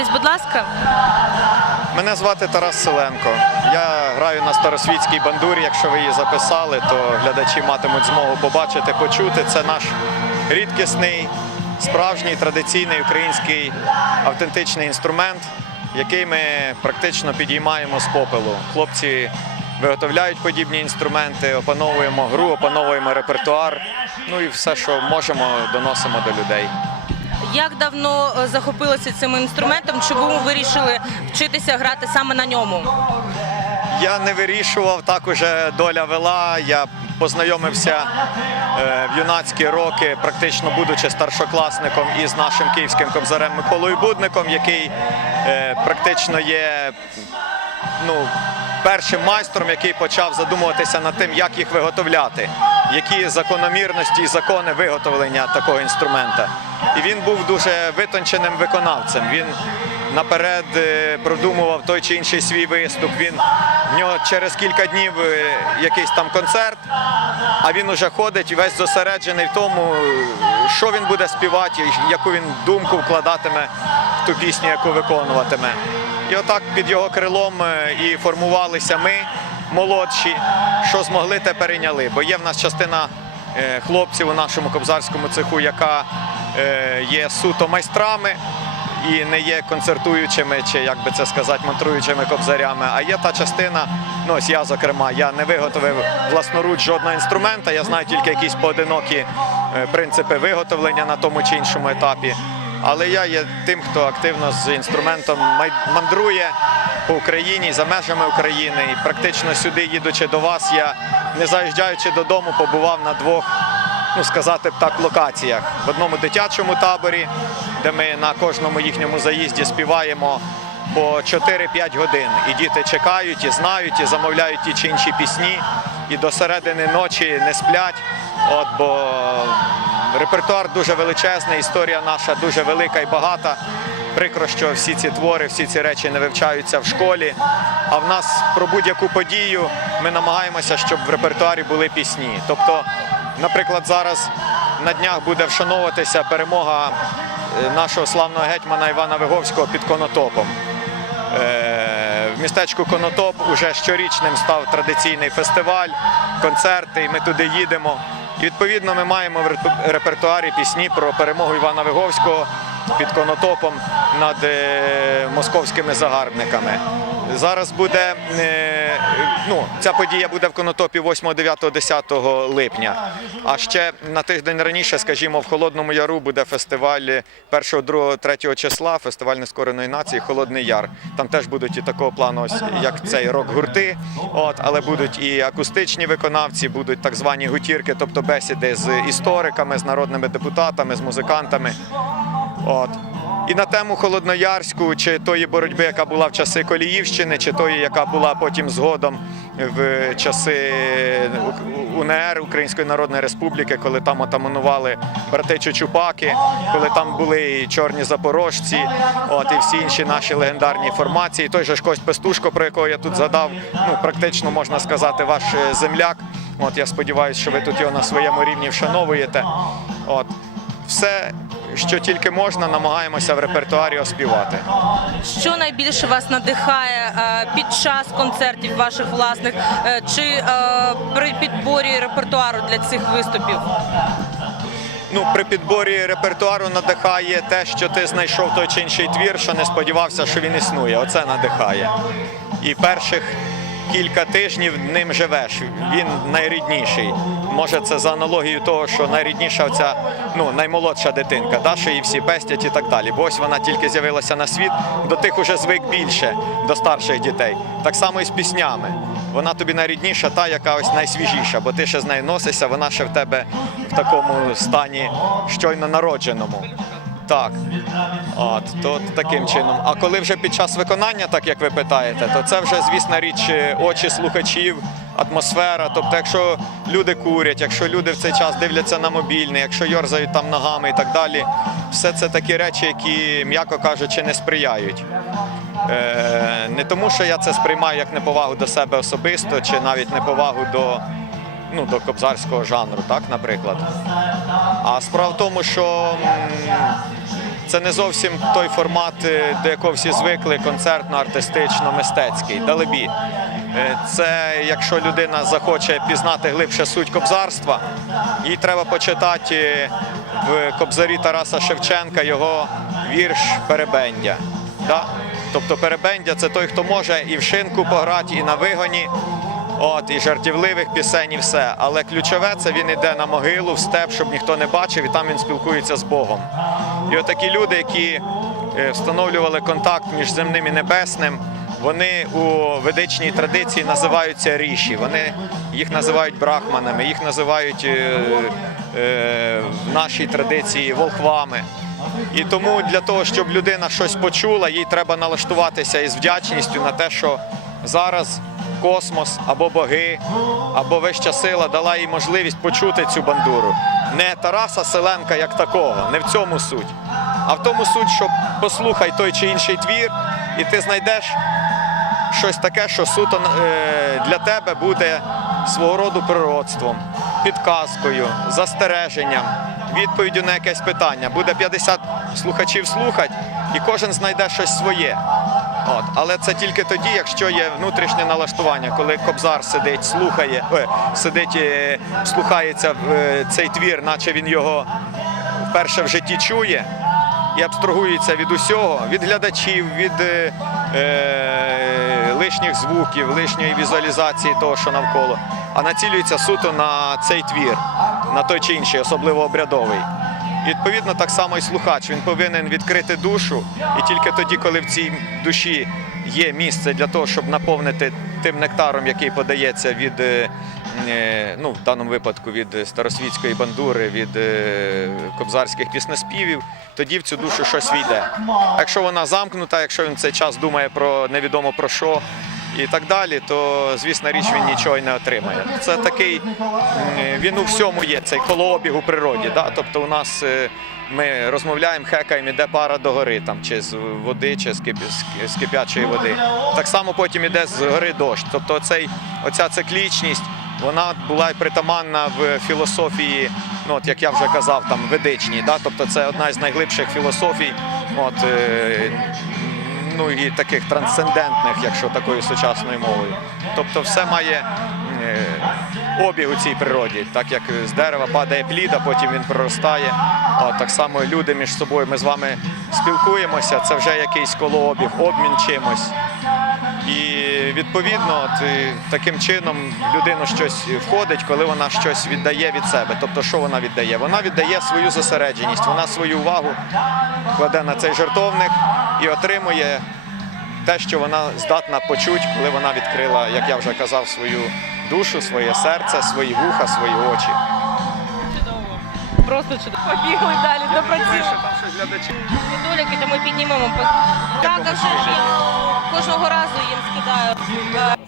Представтесь, будь ласка. Мене звати Тарас Селенко. Я граю на старосвітській бандурі. Якщо ви її записали, то глядачі матимуть змогу побачити, почути. Це наш рідкісний, справжній традиційний український автентичний інструмент, який ми практично підіймаємо з попелу. Хлопці виготовляють подібні інструменти, опановуємо гру, опановуємо репертуар. Ну і все, що можемо, доносимо до людей. Як давно е, захопилися цим інструментом? Чому ви вирішили вчитися грати саме на ньому? Я не вирішував, так уже доля вела. Я познайомився е, в юнацькі роки, практично будучи старшокласником із нашим київським кобзарем Миколою Будником, який е, практично є ну, першим майстром, який почав задумуватися над тим, як їх виготовляти, які закономірності і закони виготовлення такого інструмента. І він був дуже витонченим виконавцем. Він наперед е, продумував той чи інший свій виступ. Він в нього через кілька днів е, якийсь там концерт, а він уже ходить весь зосереджений в тому, що він буде співати, яку він думку вкладатиме в ту пісню, яку виконуватиме. І отак під його крилом е, і формувалися ми, молодші, що змогли, те перейняли. Бо є в нас частина е, хлопців у нашому кобзарському цеху, яка е, є суто майстрами і не є концертуючими, чи як би це сказати, мантруючими кобзарями. А є та частина, ну ось я, зокрема, я не виготовив власноруч жодного інструмента, я знаю тільки якісь поодинокі е, принципи виготовлення на тому чи іншому етапі. Але я є тим, хто активно з інструментом мандрує по Україні, за межами України. І практично сюди, їдучи до вас, я не заїжджаючи додому, побував на двох, ну сказати б так, локаціях. В одному дитячому таборі, де ми на кожному їхньому заїзді співаємо по 4-5 годин. І діти чекають, і знають, і замовляють ті чи інші пісні, і до середини ночі не сплять. От, бо репертуар дуже величезний, історія наша дуже велика і багата. Прикро, що всі ці твори, всі ці речі не вивчаються в школі. А в нас про будь-яку подію ми намагаємося, щоб в репертуарі були пісні. Тобто, наприклад, зараз на днях буде вшановуватися перемога е, нашого славного гетьмана Івана Виговського під Конотопом. Е, В містечку Конотоп уже щорічним став традиційний фестиваль, концерти, і ми туди їдемо. І відповідно ми маємо в реп- репертуарі пісні про перемогу Івана Виговського під Конотопом над е, московськими загарбниками. Зараз буде е, ну, ця подія буде в Конотопі 8, 9, 10 липня. А ще на тиждень раніше, скажімо, в Холодному Яру буде фестиваль 1, 2, 3 числа, фестиваль нескореної нації Холодний Яр. Там теж будуть і такого плану, як цей рок-гурти, от, але будуть і акустичні виконавці, будуть так звані гутірки, тобто бесіди з істориками, з народними депутатами, з музикантами. От. І на тему Холодноярську, чи тої боротьби, яка була в часи Коліївщини, чи тої, яка була потім згодом в часи УНР Української Народної Республіки, коли там отаманували брати Чучупаки, коли там були і чорні запорожці, от і всі інші наші легендарні формації. Той же ж Кость Пестушко, про якого я тут згадав, ну практично можна сказати, ваш е, земляк. От я сподіваюся, що ви тут його на своєму рівні вшановуєте. От все, що тільки можна, намагаємося в репертуарі оспівати. Що найбільше вас надихає е, під час концертів ваших власних е, чи е, при підборі репертуару для цих виступів? Ну, при підборі репертуару надихає те, що ти знайшов той чи інший твір, що не сподівався, що він існує. Оце надихає. І перших кілька тижнів ним живеш. Він найрідніший. Може, це за аналогією того, що найрідніша оця, ну, наймолодша дитинка, да, що її всі пестять і так далі. Бо ось вона тільки з'явилася на світ, до тих уже звик більше, до старших дітей. Так само і з піснями. Вона тобі найрідніша, та, яка ось найсвіжіша, бо ти ще з нею носишся, вона ще в тебе в такому стані щойно народженому. Так, от то таким чином. А коли вже під час виконання, так як ви питаєте, то це вже звісна річ е, очі слухачів, атмосфера. Тобто, якщо люди курять, якщо люди в цей час дивляться на мобільний, якщо йорзають там ногами і так далі, все це такі речі, які, м'яко кажучи, не сприяють. Е, не тому, що я це сприймаю як неповагу до себе особисто, чи навіть неповагу до, ну, до кобзарського жанру, так, наприклад. А справа в тому, що це не зовсім той формат, е, до якого всі звикли, концертно-артистично-мистецький. Далебі. Е, Це якщо людина захоче пізнати глибше суть кобзарства, їй треба почитати е, в кобзарі Тараса Шевченка його вірш Перебендя. Тобто Перебендя це той, хто може і в шинку пограти, і на вигоні. От, і жартівливих пісень, і все. Але ключове це він йде на могилу, в степ, щоб ніхто не бачив, і там він спілкується з Богом. І отакі люди, які е, встановлювали контакт між земним і небесним, вони у ведичній традиції називаються ріші. Вони їх називають брахманами, їх називають е, е, в нашій традиції волхвами. І тому для того, щоб людина щось почула, їй треба налаштуватися із вдячністю на те, що зараз космос або боги, або вища сила дала їй можливість почути цю бандуру. Не Тараса Селенка як такого, не в цьому суть, а в тому суть, що послухай той чи інший твір, і ти знайдеш щось таке, що суто е, для тебе буде свого роду пророцтвом, підказкою, застереженням, відповіддю на якесь питання. Буде 50 слухачів слухати, і кожен знайде щось своє. От. Але це тільки тоді, якщо є внутрішнє налаштування, коли кобзар сидить, слухає, е, сидить, е, слухається е, цей твір, наче він його вперше в житті чує і абстрагується від усього, від глядачів, від е, е, лишніх звуків, лишньої візуалізації того, що навколо, а націлюється суто на цей твір, на той чи інший, особливо обрядовий. Відповідно, так само і слухач. Він повинен відкрити душу, і тільки тоді, коли в цій душі є місце для того, щоб наповнити тим нектаром, який подається від, е, е, ну, в даному випадку від старосвітської бандури, від е, кобзарських піснеспівів, тоді в цю душу щось війде. Якщо вона замкнута, якщо він цей час думає про невідомо про що. І так далі, то звісно річ він нічого й не отримає. Це такий він у всьому є, цей колообіг у природі. Да? Тобто у нас е, ми розмовляємо, хекаємо, іде пара до гори, там, чи з води, чи з, кип... з- кип'ячої води. Так само потім іде з гори дощ. Тобто оцей, оця циклічність, вона була притаманна в філософії, ну, от, як я вже казав, там ведичній. Да? Тобто це одна з найглибших філософій. От, е, ну і таких трансцендентних, якщо такою сучасною мовою. Тобто все має е, обіг у цій природі, так як з дерева падає плід, а потім він проростає. А так само люди між собою. Ми з вами спілкуємося, це вже якийсь колообіг, обмін чимось. І відповідно, таким чином в людину щось входить, коли вона щось віддає від себе. Тобто, що вона віддає? Вона віддає свою зосередженість, вона свою увагу кладе на цей жертовник і отримує те, що вона здатна почути, коли вона відкрила, як я вже казав, свою душу, своє серце, свої вуха, свої очі. Чудово. Просто чудово. Побігли далі до працівників. Недоліки, то ми піднімемо. по- Так, кожного разу їм скидаю. Е,